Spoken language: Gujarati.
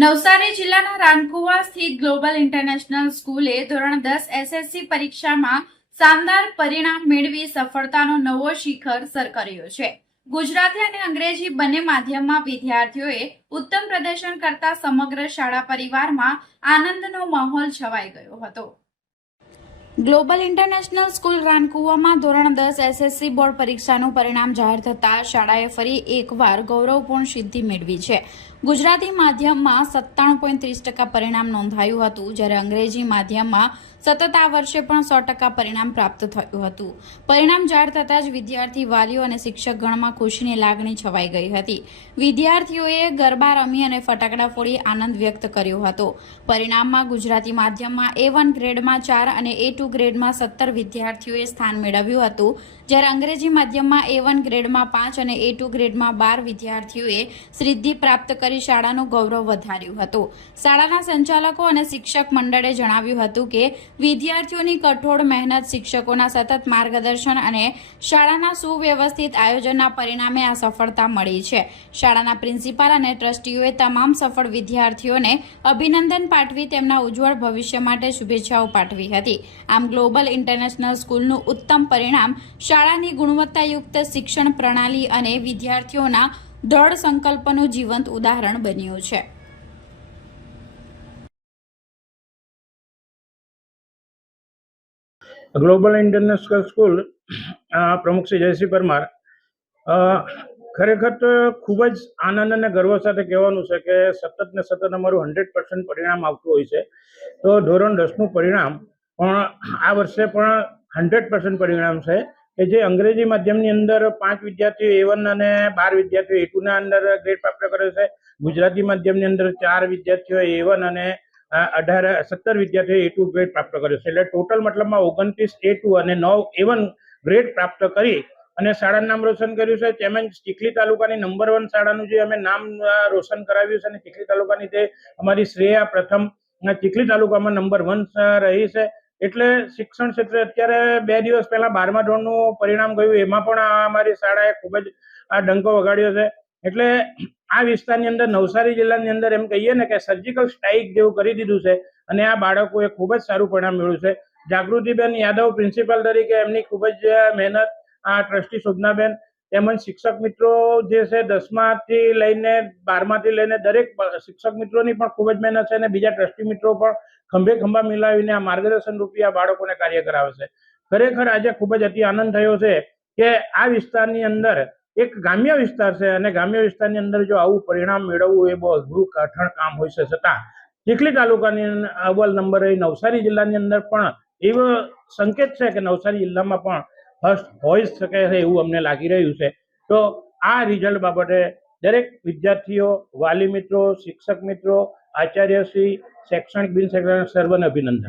નવસારી જિલ્લાના રાનકુવા સ્થિત ગ્લોબલ ઇન્ટરનેશનલ સ્કૂલે ધોરણ 10 એસએસસી પરીક્ષામાં શાનદાર પરિણામ મેળવી સફળતાનો નવો શિખર સર કર્યો છે। ગુજરાતી અને અંગ્રેજી બંને માધ્યમમાં વિદ્યાર્થીઓએ ઉત્તમ પ્રદર્શન કરતા સમગ્ર શાળા પરિવારમાં આનંદનો માહોલ છવાઈ ગયો હતો। ગ્લોબલ ઇન્ટરનેશનલ સ્કૂલ રાનકુવામાં ધોરણ 10 એસએસસી બોર્ડ પરીક્ષાનું પરિણામ જાહેર થતા શાળાએ ફરી એકવાર ગૌરવપૂર્ણ સિદ્ધિ મેળવી છે। ગુજરાતી માધ્યમમાં 97.30% પરિણામ નોંધાયું હતું, જ્યારે અંગ્રેજી માધ્યમમાં સતત આ વર્ષે પણ 100% પરિણામ પ્રાપ્ત થયું હતું। પરિણામ જાહેર થતાં જ વિદ્યાર્થી, વાલીઓ અને શિક્ષકગણમાં ખુશીની લાગણી છવાઈ ગઈ હતી। વિદ્યાર્થીઓએ ગરબા રમી અને ફટાકડા ફોડી આનંદ વ્યક્ત કર્યો હતો। પરિણામમાં ગુજરાતી માધ્યમમાં A1 ગ્રેડમાં 4 અને A2 ગ્રેડમાં 17 વિદ્યાર્થીઓએ સ્થાન મેળવ્યું હતું, જ્યારે અંગ્રેજી માધ્યમમાં A1 ગ્રેડમાં 5 અને A2 ગ્રેડમાં 12 વિદ્યાર્થીઓએ સિદ્ધિ પ્રાપ્ત કરી શાળાનું ગૌરવ વધાર્યું હતું। શાળાના સંચાલકો અને શિક્ષક મંડળે જણાવ્યું હતું કે વિદ્યાર્થીઓની કઠોર મહેનત, શિક્ષકોના સતત માર્ગદર્શન અને શાળાના સુવ્યવસ્થિત આયોજનના પરિણામે આ સફળતા મળી છે। શાળાના પ્રિન્સિપાલ અને ટ્રસ્ટીઓએ તમામ સફળ વિદ્યાર્થીઓને અભિનંદન પાઠવી તેમના ઉજ્જવળ ભવિષ્ય માટે શુભેચ્છાઓ પાઠવી હતી। આમ ગ્લોબલ ઇન્ટરનેશનલ સ્કૂલનું ઉત્તમ પરિણામ શાળાની ગુણવત્તાયુક્ત શિક્ષણ પ્રણાલી અને વિદ્યાર્થીઓના દ્રઢ સંકલ્પનું જીવંત ઉદાહરણ બન્યું છે। ગ્લોબલ ઇન્ટરનેશનલ સ્કૂલ પ્રમુખ શ્રી જયશ્રી પરમાર, ખરેખર તો ખૂબ જ આનંદ અને ગર્વ સાથે કહેવાનું છે કે સતત ને સતત અમારું 100% પરિણામ આવતું હોય છે। તો ધોરણ 10નું પરિણામ પણ આ વર્ષે પણ 100% પરિણામ છે કે જે અંગ્રેજી માધ્યમની અંદર 5 વિદ્યાર્થીઓ A1 અને 12 વિદ્યાર્થીઓ A2 ના અંદર ગ્રેડ પ્રાપ્ત કરે છે। ગુજરાતી માધ્યમની અંદર 4 વિદ્યાર્થીઓ A1 અને 17 વિદ્યાર્થીઓ A2 ગ્રેડ પ્રાપ્ત કરે છે। એટલે ટોટલ મતલબમાં 29 A2 અને 9 A1 ગ્રેડ પ્રાપ્ત કરી અને શાળાનું નામ રોશન કર્યું છે। તેમજ ચીખલી તાલુકાની નંબર 1 શાળાનું જે અમે નામ રોશન કરાવ્યું છે અને ચીખલી તાલુકાની તે અમારી શ્રેયા પ્રથમ ચીખલી તાલુકામાં નંબર 1 રહી છે। એટલે શિક્ષણ ક્ષેત્રે અત્યારે 2 દિવસ પહેલા 12મા ધોરણનું પરિણામ ગયું, એમાં પણ અમારી શાળાએ ખૂબ જ આ ડંકો વગાડ્યો છે। એટલે આ વિસ્તારની અંદર નવસારી જિલ્લાની અંદર એમ કહીએ ને કે સર્જિકલ સ્ટ્રાઇક જેવું કરી દીધું છે અને આ બાળકોએ ખૂબ જ સારું પરિણામ મેળવ્યું છે। જાગૃતિબેન યાદવ પ્રિન્સિપાલ તરીકે એમની ખૂબ જ મહેનત, આ ટ્રસ્ટી શોભનાબેન તેમજ શિક્ષક મિત્રો જે છે 10માથી લઈને 12માથી લઈને દરેક શિક્ષક મિત્રોની પણ ખૂબ જ મહેનત છે અને બીજા ટ્રસ્ટી મિત્રો પણ ખંભે ખંભા મિલાવીને આ માર્ગદર્શન રૂપી આ બાળકોને કાર્ય કરાવે છે। ખરેખર આજે ખૂબ જ અતિ આનંદ થયો છે કે આ વિસ્તારની અંદર એક ગ્રામ્ય વિસ્તાર છે અને ગ્રામ્ય વિસ્તારની અંદર જો આવું પરિણામ મેળવવું એ બહુ અઘરું કઠણ કામ હોય છે, છતાં ચીખલી તાલુકાની અવ્વલ નંબર રહી નવસારી જિલ્લાની અંદર પણ એવો સંકેત છે કે નવસારી જિલ્લામાં પણ ફર્સ્ટ હોઈ શકે છે એવું અમને લાગી રહ્યું છે। તો આ રિઝલ્ટ બાબતે દરેક વિદ્યાર્થીઓ, વાલી મિત્રો, શિક્ષક મિત્રો, આચાર્યશ્રી, શૈક્ષણિક બિન શૈક્ષણિક સર્વને અભિનંદન।